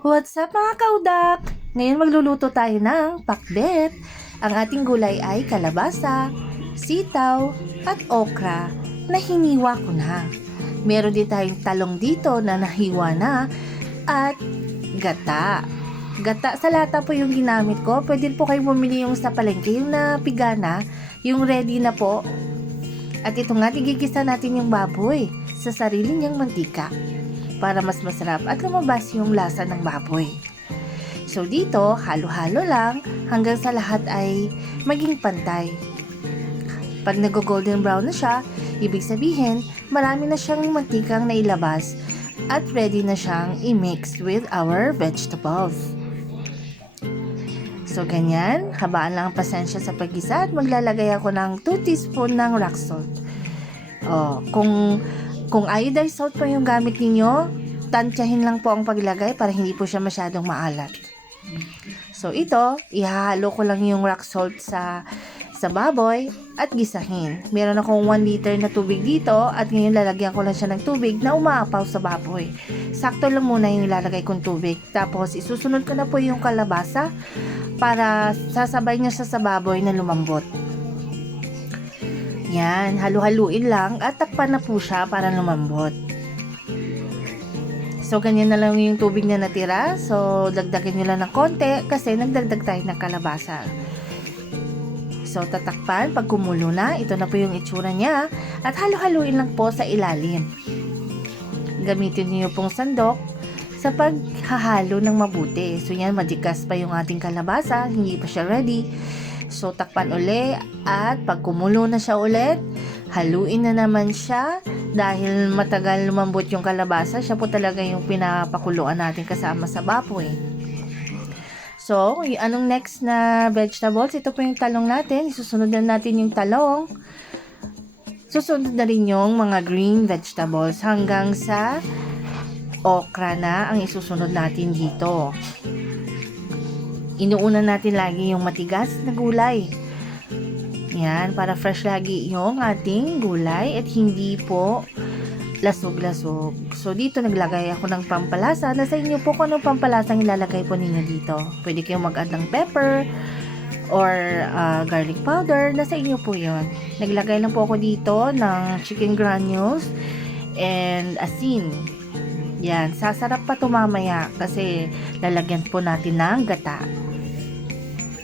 What's up mga kaudak? Ngayon magluluto tayo ng pakbet. Ang ating gulay ay kalabasa, sitaw, at okra na hiniwa ko na. Meron din tayong talong dito na nahiwa na at gata. Gata sa lata po yung ginamit ko. Pwede po kayong bumili yung sa palengke, yung napiga na, yung ready na po. At ito nga, igigisa natin yung baboy sa sarili niyang mantika para mas masarap at lumabas yung lasa ng baboy. So dito, halo-halo lang hanggang sa lahat ay maging pantay. Pag nag-golden brown na siya, ibig sabihin marami na siyang mantikang nailabas at ready na siyang i-mix with our vegetables. So ganyan, habaan lang ang pasensya sa paggisa at maglalagay ako ng 2 teaspoon ng rock salt. Kung iodized salt po yung gamit ninyo, tansyahin lang po ang paglagay para hindi po siya masyadong maalat. So ito, ihahalo ko lang yung rock salt sa baboy at gisahin. Meron akong 1 liter na tubig dito at ngayon lalagyan ko lang siya ng tubig na umaapaw sa baboy. Sakto lang muna yung ilalagay kong tubig. Tapos isusunod ko na po yung kalabasa para sasabay niya sa baboy na lumambot. Yan, halu-haluin lang at takpan na po siya para lumambot. So, ganyan na lang yung tubig na natira. So, dagdagan nyo lang ng konti kasi nagdagdag tayo ng kalabasa. So, tatakpan. Pag kumulo na, ito na po yung itsura niya. At halu-haluin lang po sa ilalim. Gamitin niyo pong sandok sa paghahalo ng mabuti. So, yan, madikas pa yung ating kalabasa. Hindi pa siya ready. So, takpan uli at pag kumulo na siya ulit, haluin na naman siya dahil matagal lumambot yung kalabasa. Siya po talaga yung pinapakuluan natin kasama sa baboy. So, anong next na vegetables? Ito po yung talong natin. Susunod na natin yung talong. Susunod na rin yung mga green vegetables hanggang sa okra na ang isusunod natin dito. Inuuna natin lagi yung matigas na gulay. Yan, para fresh lagi yung ating gulay at hindi po lasog-lasog. So, dito naglagay ako ng pampalasa. Nasa inyo po kung anong pampalasang ilalagay po ninyo dito. Pwede kayong mag-add ng pepper or garlic powder. Nasa inyo po yun. Naglagay lang po ako dito ng chicken granules and asin. Yan, sasarap pa ito mamaya kasi lalagyan po natin ng gata.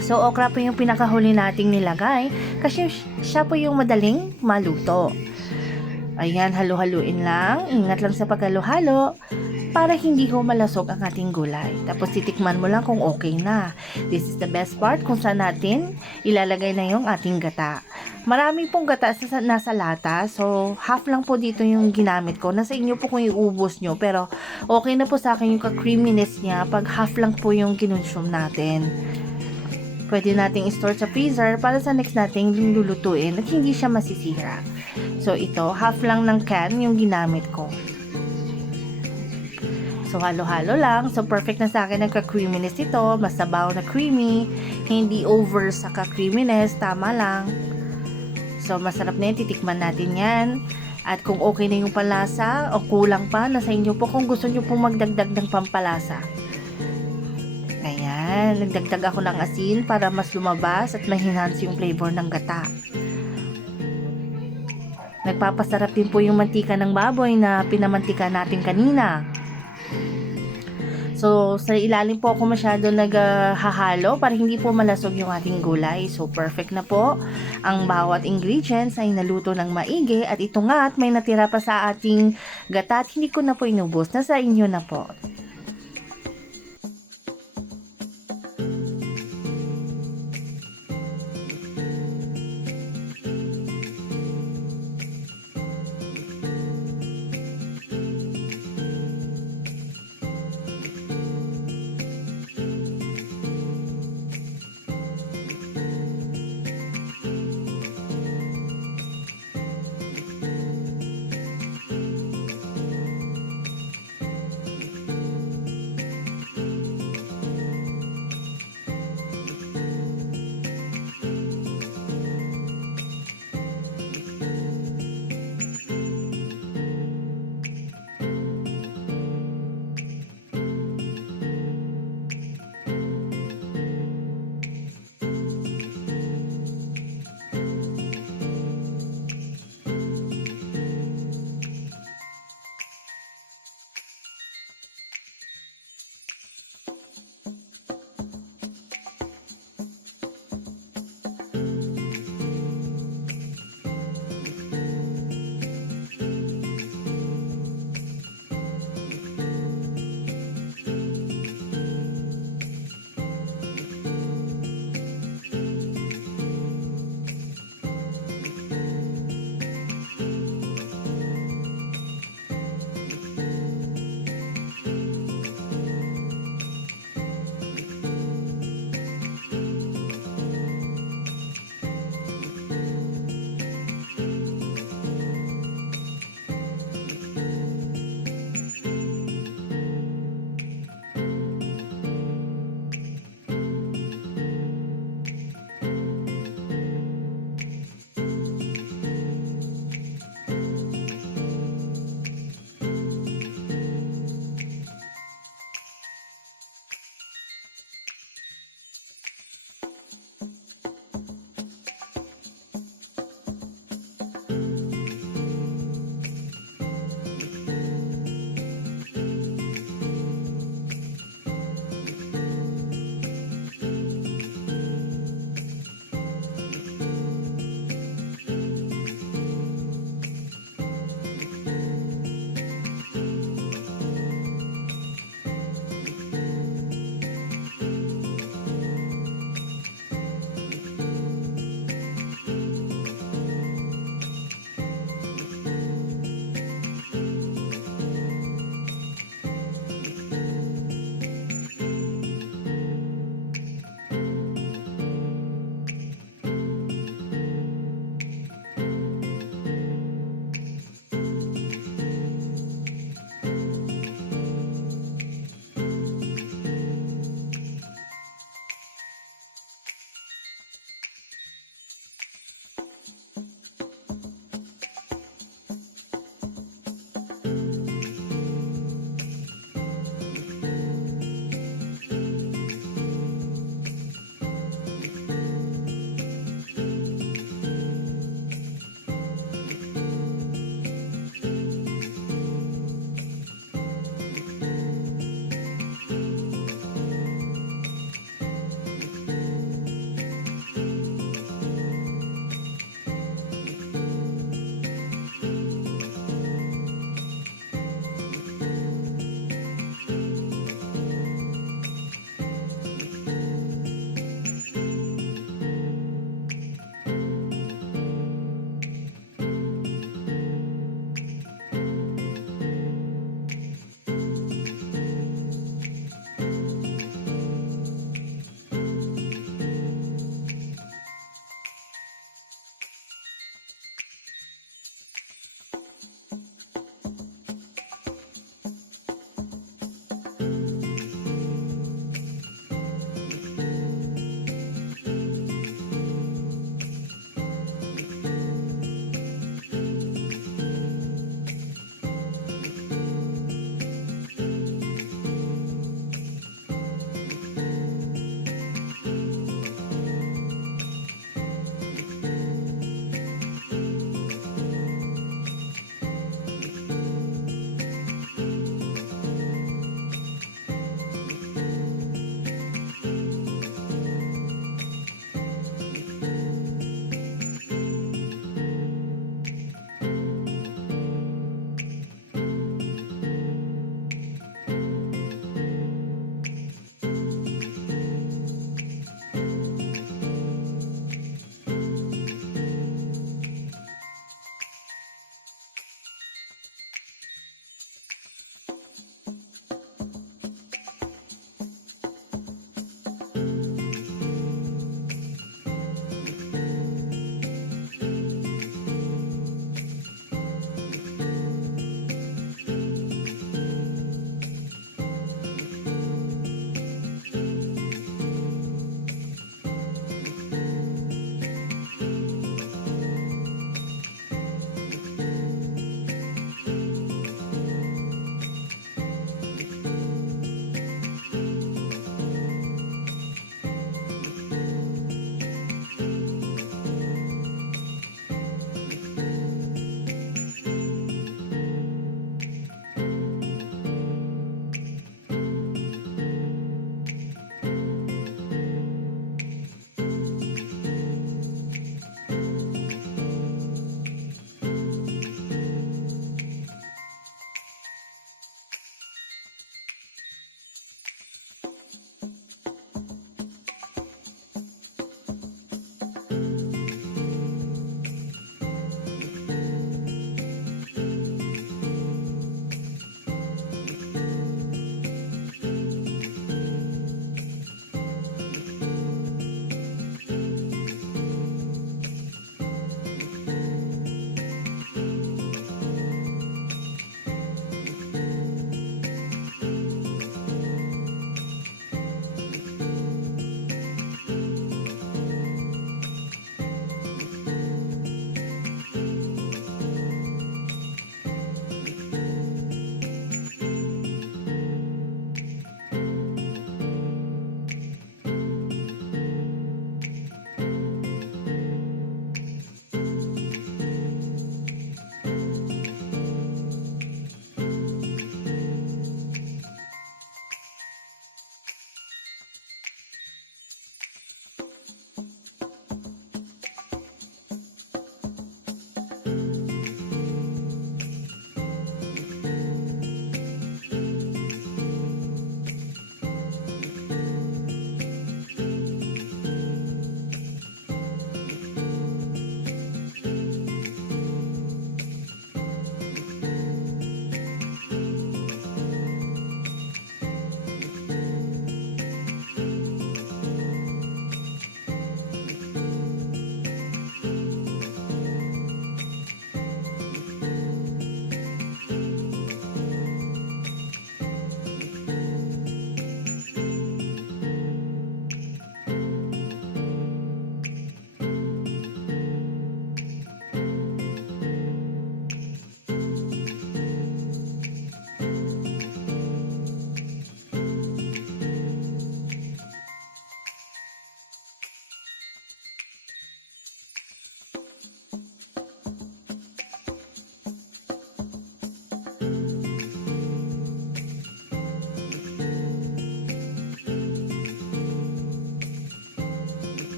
So, okra po yung pinakahuli nating nilagay kasi siya po yung madaling maluto. Ayan, halu-haluin lang. Ingat lang sa paghalo-halo para hindi ho malasog ang ating gulay. Tapos titikman mo lang kung okay na. This is the best part kung saan natin ilalagay na yung ating gata. Marami pong gata nasa lata. So, half lang po dito yung ginamit ko. Nasa inyo po kung iubos nyo. Pero, okay na po sa akin yung ka-creaminess niya pag half lang po yung kinonsume natin. Pwede nating i-store sa freezer para sa next nating lulutuin at hindi siya masisira. So, ito, half lang ng can yung ginamit ko. So, halo-halo lang. So, perfect na sa akin ang ka-creaminess ito. Masabaw na creamy. Hindi over sa ka-creaminess. Tama lang. So, masarap na yun. Titikman natin yan. At kung okay na yung palasa o kulang pa, nasa inyo po kung gusto nyo pong magdagdag ng pampalasa. Ayan, nagdagdag ako ng asin para mas lumabas at ma-enhance yung flavor ng gata. Nagpapasarap din po yung mantika ng baboy na pinamantika natin kanina. So, sa ilalim po ako masyado naghahalo para hindi po malasog yung ating gulay. So, perfect na po. Ang bawat ingredients ay naluto ng maigi at ito nga at may natira pa sa ating gata at hindi ko na po inubos. Nasa inyo na po.